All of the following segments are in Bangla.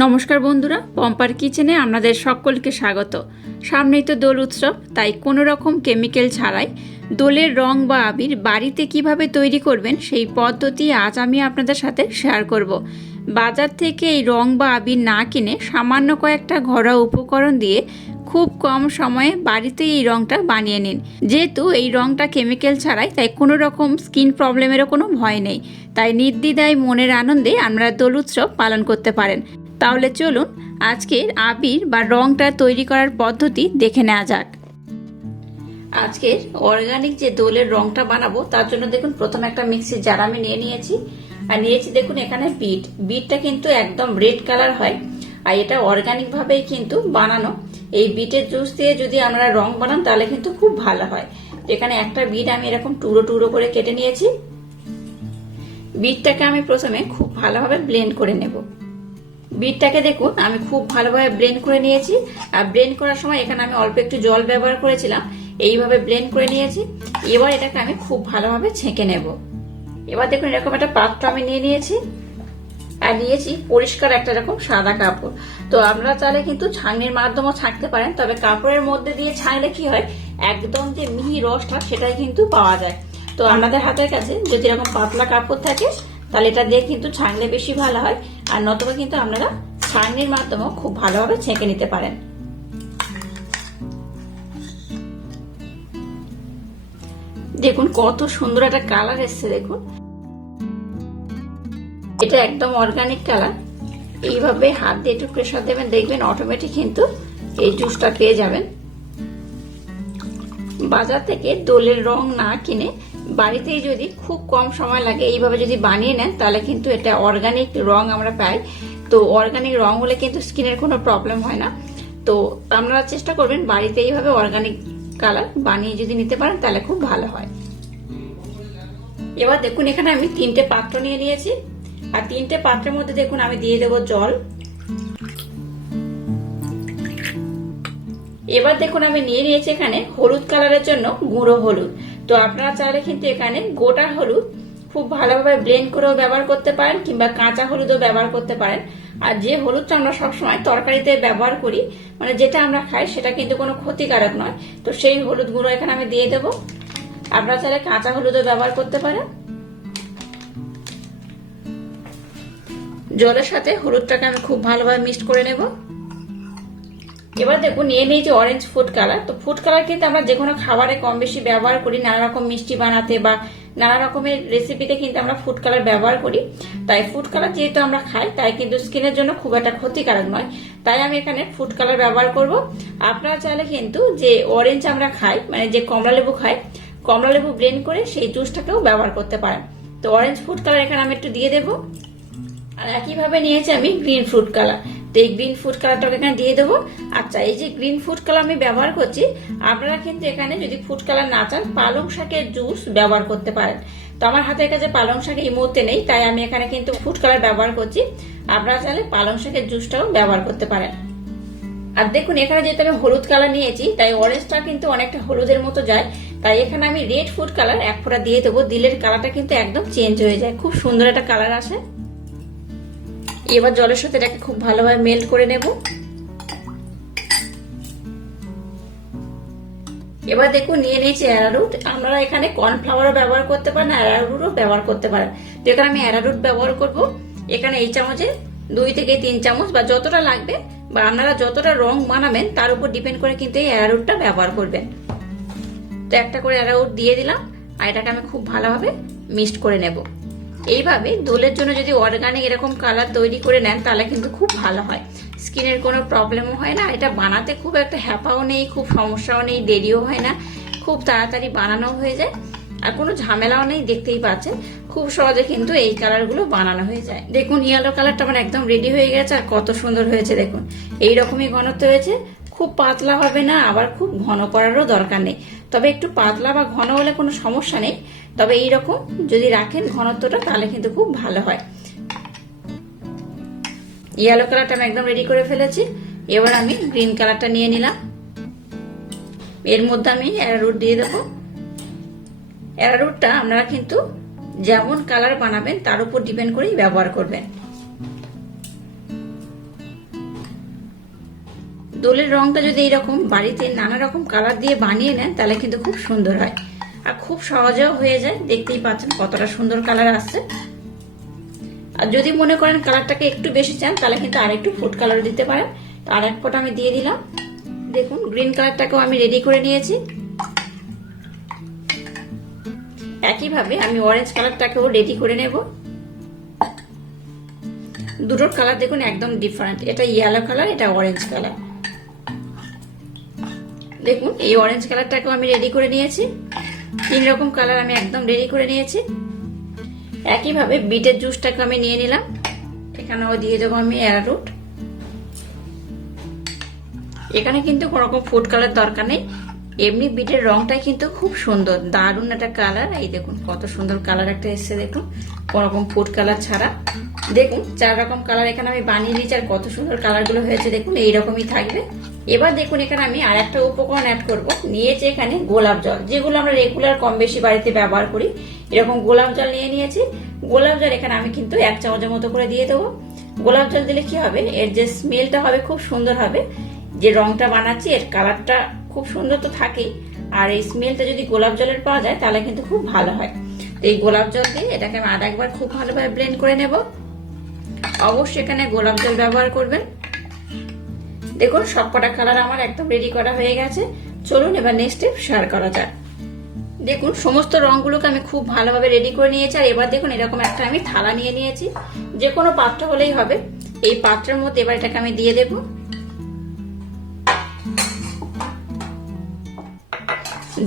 নমস্কার বন্ধুরা, পম্পার কিচেনে আপনাদের সকলকে স্বাগত। সামনেই তো দোল উৎসব, তাই কোনো রকম কেমিক্যাল ছাড়াই দোলের রং বা আবির বাড়িতে কিভাবে তৈরি করবেন সেই পদ্ধতি আজ আমি আপনাদের সাথে শেয়ার করব। বাজার থেকে এই রং বা আবির না কিনে সামান্য কয়েকটা ঘরোয়া উপকরণ দিয়ে খুব কম সময়ে বাড়িতে এই রংটা বানিয়ে নিন। যেহেতু এই রংটা কেমিক্যাল ছাড়াই, তাই কোনো রকম স্কিন প্রবলেমেরও কোনো ভয় নেই। তাই নির্দ্বিধায় মনের আনন্দে আমরা দোল উৎসব পালন করতে পারেন। তাহলে চলুন আজকের আবির বা রংটা তৈরি করার পদ্ধতি দেখে নেওয়া যাক। আজকের অর্গানিক যে দোলের রংটা বানাবো তার জন্য দেখুন প্রথমে একটা মিক্সির জার আমি নিয়ে নিয়েছি। আর নিয়েছি দেখুন এখানে বিটটা কিন্তু একদম রেড কালার হয়, আর এটা অর্গানিক ভাবেই কিন্তু বানানো। এই বিটের জুস দিয়ে যদি আমরা রং বানান তাহলে কিন্তু খুব ভালো হয়। এখানে একটা বিট আমি এরকম টুকরো টুকরো করে কেটে নিয়েছি। বিটটাকে আমি প্রথমে খুব ভালোভাবে ব্লেন্ড করে নেব। বিটটাকে দেখুন আমি খুব ভালোভাবে ব্লেন্ড করে নিয়েছি। আর ব্লেন্ড করার সময় এখানে আমি অল্প একটু জল ব্যবহার করেছিলাম। এইভাবে ব্লেন্ড করে নিয়েছি। এবার এটাকে আমি খুব ভালোভাবে ছেঁকে নেব। এবার দেখুন এরকম একটা পাত্র আমি নিয়ে নিয়েছি, আর নিয়েছি পরিষ্কার একটা এরকম সাদা কাপড়। তো আপনারা চাইলে কিন্তু ছাঁকনির মাধ্যমেও ছাঁকতে পারেন, তবে কাপড়ের মধ্যে দিয়ে ছাঁকলে কি হয়, একদম যে মিহি রসটা সেটাই কিন্তু পাওয়া যায়। তো আপনাদের হাতের কাছে যদি এরকম পাতলা কাপড় থাকে তাহলে এটা দিয়ে কিন্তু ছাঁকলে বেশি ভালো হয়। আর নতুবা কিন্তু আপনারা ছাঁকনির মাধ্যমেও খুব ভালোভাবে ছেঁকে নিতে পারেন। দেখুন কত সুন্দর একটা কালার এসছে। দেখুন এটা একদম অর্গানিক কালার। এইভাবে হাত দিয়ে একটু প্রেসার দেবেন, দেখবেন অটোমেটিক কিন্তু এই জুসটা পেয়ে যাবেন। বাজার থেকে দোলের রং না কিনে বাড়িতেই যদি খুব কম সময় লাগে এইভাবে যদি বানিয়ে নেন তাহলে কিন্তু এটা অর্গানিক রং আমরা পাই। তো অর্গানিক রং হলে কিন্তু স্কিনের কোনো প্রবলেম হয় না। তো আপনারা চেষ্টা করবেন বাড়িতে এইভাবে অর্গানিক কালার বানিয়ে যদি নিতে পারেন তাহলে খুব ভালো হয়। এবার দেখুন এখানে আমি 3টে পাত্র নিয়ে নিয়েছি। আর 3টে পাত্রের মধ্যে দেখুন আমি দিয়ে দেবো জল। এবার দেখুন আমি নিয়ে নিয়েছি এখানে হলুদ কালারের জন্য গুঁড়ো হলুদ। তো আপনারা চাইলে কিন্তু এখানে গোটা হলুদ খুব ভালোভাবে ব্লেন্ড করেও ব্যবহার করতে পারেন, কিংবা কাঁচা হলুদও ব্যবহার করতে পারেন। আর যে হলুদটা আমরা সবসময় তরকারিতে ব্যবহার করি, মানে যেটা আমরা খাই, সেটা কিন্তু কোনো ক্ষতিকারক নয়। তো সেই হলুদ গুঁড়ো এখানে আমি দিয়ে দেবো। আপনারা চাইলে কাঁচা হলুদও ব্যবহার করতে পারেন। জলের সাথে হলুদটাকে আমি খুব ভালোভাবে মিক্সড করে নেব। এবার দেখুন নিয়ে নিয়েছি অরেঞ্জ ফুড কালার। তো ফুড কালার কিন্তু আমরা যে কোনো খাবারে কম বেশি ব্যবহার করি, নানা রকম মিষ্টি বানাতে বা নানা রকমের রেসিপিতে কিন্তু আমরা ফুড কালার ব্যবহার করি। তাই ফুড কালার যেহেতু আমরা খাই, তাই কিন্তু স্কিনের জন্য খুব একটা ক্ষতিকারক নয়। তাই আমি এখানে ফুড কালার ব্যবহার করব। আপনারা চাইলে কিন্তু যে অরেঞ্জ আমরা খাই, মানে যে কমলা লেবু খাই, কমলা লেবু ব্লেন্ড করে সেই জুসটাকেও ব্যবহার করতে পারেন। তো অরেঞ্জ ফুড কালার এখানে আমি একটু দিয়ে দেবো। আর একইভাবে নিয়েছি আমি গ্রিন ফুড কালার। তো এই গ্রিন ফুড কালারটাকে এখানে দিয়ে দেবো। আচ্ছা, এই যে গ্রিন ফুড কালার আমি ব্যবহার করছি, আপনারা কিন্তু এখানে যদি ফুড কালার না চান পালং শাকের জুস ব্যবহার করতে পারেন। তো আমার হাতের কাছে পালং শাক এই মুহূর্তে নেই, তাই আমি এখানে কিন্তু ফুড কালার ব্যবহার করছি। আপনারা চাইলে পালং শাকের জুসটাও ব্যবহার করতে পারেন। আর দেখুন এখানে যেহেতু আমি হলুদ কালার নিয়েছি, তাই অরেঞ্জটা কিন্তু অনেকটা হলুদের মতো যায়। তাই এখানে আমি রেড ফুড কালার 1 ফোঁটা দিয়ে দেবো। দিলের কালারটা কিন্তু একদম চেঞ্জ হয়ে যায়, খুব সুন্দর একটা কালার আসে। এবার জলের সাথে এটাকে খুব ভালোভাবে মেল্ট করে নেব। এবার দেখুন নিয়ে নিয়েছি অ্যারারুট। আপনারা এখানে কর্নফ্লাওয়ারও ব্যবহার করতে পারেন, অ্যারারুটও ব্যবহার করতে পারেন। তো এখানে আমি অ্যারারুট ব্যবহার করব। এখানে এই চামচে 2 থেকে 3 চামচ বা যতটা লাগবে, বা আপনারা যতটা রং বানাবেন তার উপর ডিপেন্ড করে কিন্তু এই অ্যারারুটটা ব্যবহার করবেন। তো একটা করে অ্যারারুট দিয়ে দিলাম, আর এটাকে আমি খুব ভালোভাবে মিক্সড করে নেব। এইভাবে দোলের জন্য যদি অর্গানিক এরকম কালার তৈরি করে নেন তাহলে কিন্তু খুব ভালো হয়, স্কিনের কোনো প্রবলেমও হয় না। এটা বানাতে খুব একটা হ্যাপাও নেই, খুব সমস্যাও নেই, দেরিও হয় না, খুব তাড়াতাড়ি বানানো হয়ে যায়। আর কোনো ঝামেলাও নেই, দেখতেই পাচ্ছেন খুব সহজে কিন্তু এই কালারগুলো বানানো হয়ে যায়। দেখুন ইয়েলো কালারটা আমার একদম রেডি হয়ে গেছে, আর কত সুন্দর হয়েছে দেখুন। এইরকমই ঘনত্ব হয়েছে, খুব পাতলা হবে না, আবার খুব ঘন করারও দরকার নেই। তবে একটু পাতলা বা ঘন হলে কোনো সমস্যা নেই, তবে এইরকম যদি রাখেন ঘনত্বটা তাহলে কিন্তু খুব ভালো হয়। ইয়েলো কালারটা আমি একদম রেডি করে ফেলেছি। এবার আমি গ্রিন কালারটা নিয়ে নিলাম। এর মধ্যে আমি অ্যারারুট দিয়ে দেবো। অ্যারারুটটা আপনারা কিন্তু যেমন কালার বানাবেন তার উপর ডিপেন্ড করেই ব্যবহার করবেন। দোলের রংটা যদি এইরকম বাড়িতে নানা রকম কালার দিয়ে বানিয়ে নেন তাহলে কিন্তু খুব সুন্দর হয় আর খুব সহজেও হয়ে যায়। দেখতেই পাচ্ছেন কতটা সুন্দর কালার আসছে। আর যদি মনে করেন কালারটাকে একটু বেশি চান তাহলে কিন্তু আরেকটু ফুড কালার দিতে পারেন। তো আর এক ফোঁটা আমি দিয়ে দিলাম। দেখুন গ্রিন কালারটাকেও আমি রেডি করে নিয়েছি। একইভাবে আমি অরেঞ্জ কালারটাকেও রেডি করে নেব। দুটোর কালার দেখুন একদম ডিফারেন্ট, এটা ইয়েলো কালার, এটা অরেঞ্জ কালার। দেখুন এই অরেঞ্জ কালারটাকেও আমি রেডি করে নিয়েছি। 3 রকম কালার আমি একদম রেডি করে নিয়েছি। একইভাবে বিটের জুসটাকে আমি নিয়ে নিলাম, এখানেও দিয়ে দেবো আমি অ্যারারুট। এখানে কিন্তু কোনো রকম ফুড কালার দরকার নেই, এমনি বিটের রংটাই কিন্তু খুব সুন্দর, দারুণ একটা কালার। এই দেখুন কত সুন্দর কালার একটা এসছে, দেখুন কোনো রকম ফুড কালার ছাড়া। দেখুন 4 রকম কালার এখানে আমি বানিয়ে নিয়েছি আর কত সুন্দর কালারগুলো হয়েছে, দেখুন এইরকমই থাকবে। এবার দেখুন এখানে আমি আর একটা উপকরণ অ্যাড করব। নিয়েছি এখানে গোলাপ জল, যেগুলো আমরা রেগুলার কম বেশি বাড়িতে ব্যবহার করি, এরকম গোলাপ জল নিয়ে নিয়েছি। গোলাপ জল এখানে আমি কিন্তু 1 চামচের মতো করে দিয়ে দেবো। গোলাপ জল দিলে কি হবে, এর যে স্মেলটা হবে খুব সুন্দর হবে। যে রংটা বানাচ্ছি এর কালারটা খুব সুন্দর তো থাকেই, আর এই স্মেলটা যদি গোলাপ জলের পাওয়া যায় তাহলে কিন্তু খুব ভালো হয়। তো এই গোলাপ জল দিয়ে এটাকে আমি আরেকবার খুব ভালোভাবে ব্লেন্ড করে নেব। অবশ্যই এখানে গোলাপ জল ব্যবহার করবেন। দেখুন সবকটা কালার আমার একদম রেডি করা হয়ে গেছে। চলুন এবার নেক্সট স্টেপ শেয়ার করা যাক। দেখুন সমস্ত রংগুলোকে আমি খুব ভালোভাবে রেডি করে নিয়েছি। আর এবার দেখুন এরকম একটা আমি থালা নিয়ে নিয়েছি, যে কোনো পাত্র হলেই হবে। এই পাত্রের মধ্যে এবার এটাকে আমি দিয়ে দেব।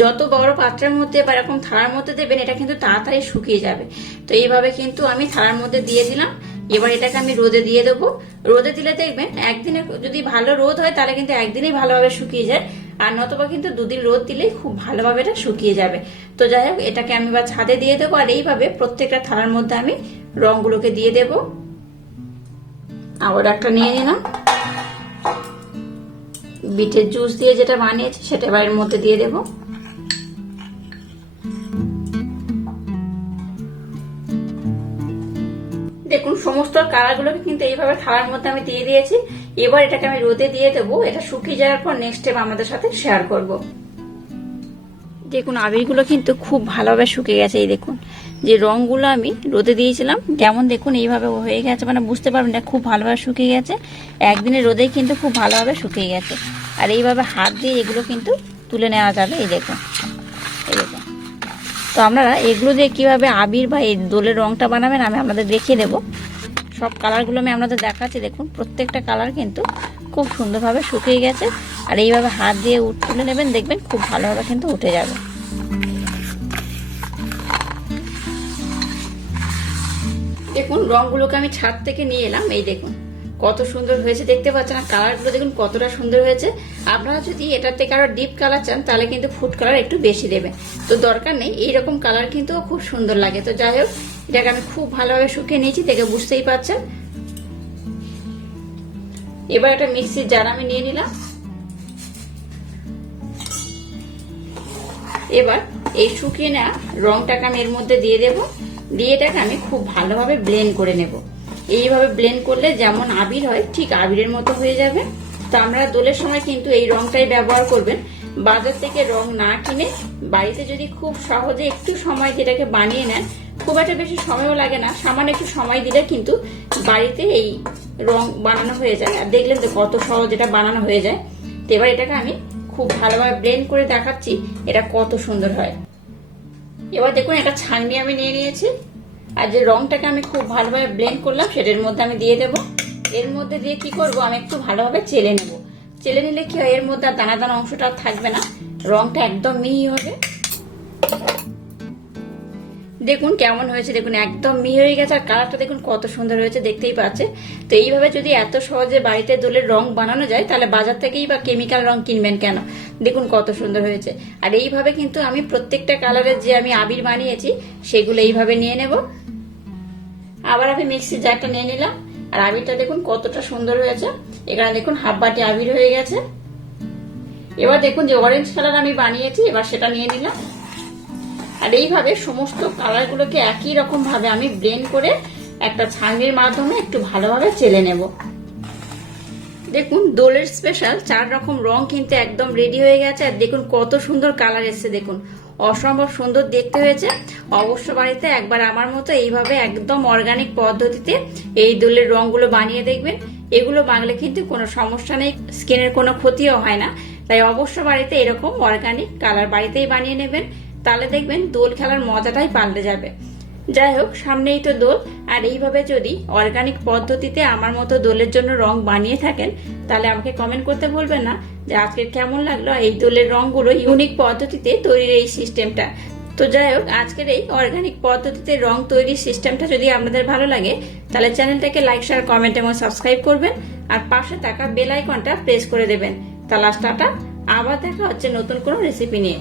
যত বড় পাত্রের মধ্যে বা এরকম থালার মধ্যে দেবেন এটা কিন্তু তাড়াতাড়ি শুকিয়ে যাবে। তো এইভাবে কিন্তু আমি থালার মধ্যে দিয়ে দিলাম। এবার এটাকে আমি রোদে দিয়ে দেবো। রোদে দিলে দেখবেন একদিনে যদি ভালো রোদ হয় তাহলে কিন্তু একদিনেই ভালোভাবে শুকিয়ে যায়, আর নতবা কিন্তু 2 দিন রোদ দিলেই খুব ভালোভাবে এটা শুকিয়ে যাবে। তো যাই হোক এটাকে আমি বা ছাদে দিয়ে দেবো। আর এইভাবে প্রত্যেকটা থালার মধ্যে আমি রংগুলোকে দিয়ে দেব। আবার একটা নিয়ে নিলাম, বিটের জুস দিয়ে যেটা বানিয়েছি সেটা এর মধ্যে দিয়ে দেবো। দেখুন সমস্ত কালারগুলোকে কিন্তু এইভাবে থালার মধ্যে আমি দিয়ে দিয়েছি। এবার এটাকে আমি রোদে দিয়ে দেবো। এটা শুকিয়ে যাওয়ার পর নেক্সট স্টেপ আমাদের সাথে শেয়ার করব। দেখুন আবিরগুলো কিন্তু খুব ভালোভাবে শুকিয়ে গেছে। এই দেখুন যে রংগুলো আমি রোদে দিয়েছিলাম কেমন দেখুন এইভাবে হয়ে গেছে, মানে বুঝতে পারবেন এটা খুব ভালোভাবে শুকিয়ে গেছে। একদিনের রোদেই কিন্তু খুব ভালোভাবে শুকিয়ে গেছে। আর এইভাবে হাত দিয়ে এগুলো কিন্তু তুলে নেওয়া যাবে। এই দেখুন, এই দেখুন। তো আপনারা এগুলো দিয়ে কিভাবে আবির বা এই দোলের রংটা বানাবেন আমি আপনাদের দেখিয়ে দেবো। সব কালারগুলো আমি আপনাদের দেখাচ্ছি। দেখুন প্রত্যেকটা কালার কিন্তু খুব সুন্দরভাবে শুকিয়ে গেছে। আর এইভাবে হাত দিয়ে তুলে নেবেন, দেখবেন খুব ভালোভাবে কিন্তু উঠে যাবে। দেখুন রংগুলোকে আমি ছাদ থেকে নিয়ে এলাম। এই দেখুন কত সুন্দর হয়েছে, দেখতে পাচ্ছেন। আর কালারগুলো দেখুন কতটা সুন্দর হয়েছে। আপনারা যদি এটার থেকে আরো ডিপ কালার চান তাহলে কিন্তু ফুড কালার একটু বেশি দেবেন, তো দরকার নেই। এইরকম কালার কিন্তু খুব সুন্দর লাগে। তো যাই হোক এটাকে আমি খুব ভালোভাবে শুকিয়ে নিয়েছি, দেখে বুঝতেই পারছেন। এবার একটা মিক্সির জার আমি নিয়ে নিলাম। এবার এই শুকিয়ে নেওয়া রংটাকে আমি এর মধ্যে দিয়ে দেব। দিয়ে এটাকে আমি খুব ভালোভাবে ব্লেন্ড করে নেব। এইভাবে ব্লেন্ড করলে যেমন আবির হয় ঠিক আবিরের মতো হয়ে যাবে। তো আমরা দোলের সময় কিন্তু এই রংটাই ব্যবহার করবেন। বাজার থেকে রং না কিনে বাড়িতে যদি খুব সহজে একটু সময় যেটাকে বানিয়ে নেন, খুব একটা বেশি সময়ও লাগে না, সামান্য একটু সময় দিলে কিন্তু বাড়িতে এই রং বানানো হয়ে যায়। আর দেখলেন তো কত সহজ এটা বানানো হয়ে যায়। তো এবার এটাকে আমি খুব ভালোভাবে ব্লেন্ড করে দেখাচ্ছি এটা কত সুন্দর হয়। এবার দেখুন একটা ছাঁকনি আমি নিয়ে নিয়েছি। আর যে রংটাকে আমি খুব ভালোভাবে ব্লেন্ড করলাম সেটার মধ্যে আমি দিয়ে দেব। এর মধ্যে দিয়ে কি করব, আমি একটু ভালোভাবে চেলে নেব। চেলে নিলে কি হয়, এর মধ্যে আর দানা দানা অংশটা থাকবে না, রংটা একদম মিহি হবে। দেখুন কেমন হয়েছে, দেখুন একদম মিহি হয়ে গেছে। আর কালারটা দেখুন কত সুন্দর হয়েছে, দেখতেই পাচ্ছে। তো এইভাবে যদি এত সহজে বাড়িতে দোলের রং বানানো যায় তাহলে বাজার থেকেই বা কেমিক্যাল রং কিনবেন কেন। দেখুন কত সুন্দর হয়েছে। আর এইভাবে কিন্তু আমি প্রত্যেকটা কালারের যে আমি আবির বানিয়েছি সেগুলো এইভাবে নিয়ে নেব। আবার আমি মিক্সির জারটা নিয়ে নিলাম। আর আবিরটা দেখুন কতটা সুন্দর হয়েছে। এখানে দেখুন হাফ বাটি আবির হয়ে গেছে। এবার দেখুন যে অরেঞ্জ কালার আমি বানিয়েছি, এবার সেটা নিয়ে নিলাম। আর এইভাবে সমস্ত কালারগুলোকে একই রকম ভাবে আমি ব্লেন্ড করে একটা ছাঁকনির মাধ্যমে একটু ভালোভাবে চেলে নেব। দেখুন দোলের স্পেশাল 4 রকম রং কিন্তু একদম রেডি হয়ে গেছে। আর দেখুন কত সুন্দর কালার এসেছে, দেখুন অসম্ভব সুন্দর দেখতে হয়েছে। অবশ্য বাড়িতে একবার আমার মতো এইভাবে একদম অর্গানিক পদ্ধতিতে এই দোলের রংগুলো বানিয়ে দেখবেন। এগুলো বানালে কিন্তু কোনো সমস্যা নেই, স্কিনের কোনো ক্ষতিও হয় না। তাই অবশ্য বাড়িতে এরকম অর্গানিক কালার বাড়িতেই বানিয়ে নেবেন, তাহলে দেখবেন দোল খেলার মজাটাই পাল্টে যাবে। যাই হোক, সামনেই তো দোল, আর এইভাবে যদি অর্গানিক পদ্ধতিতে আমার মতো দোলের জন্য রং বানিয়ে থাকেন তাহলে আমাকে কমেন্ট করতে ভুলবেন না যে আজকের কেমন লাগলো এই দোলের রংগুলো ইউনিক পদ্ধতিতে তৈরির এই সিস্টেমটা। তো যাই হোক, আজকের এই অর্গানিক পদ্ধতিতে রং তৈরির সিস্টেমটা যদি আপনাদের ভালো লাগে তাহলে চ্যানেলটাকে লাইক, শেয়ার, কমেন্ট এবং সাবস্ক্রাইব করবেন, আর পাশে থাকা বেল আইকনটা প্রেস করে দেবেন। তাহলে টাটা, আবার দেখা হচ্ছে নতুন কোনো রেসিপি নিয়ে।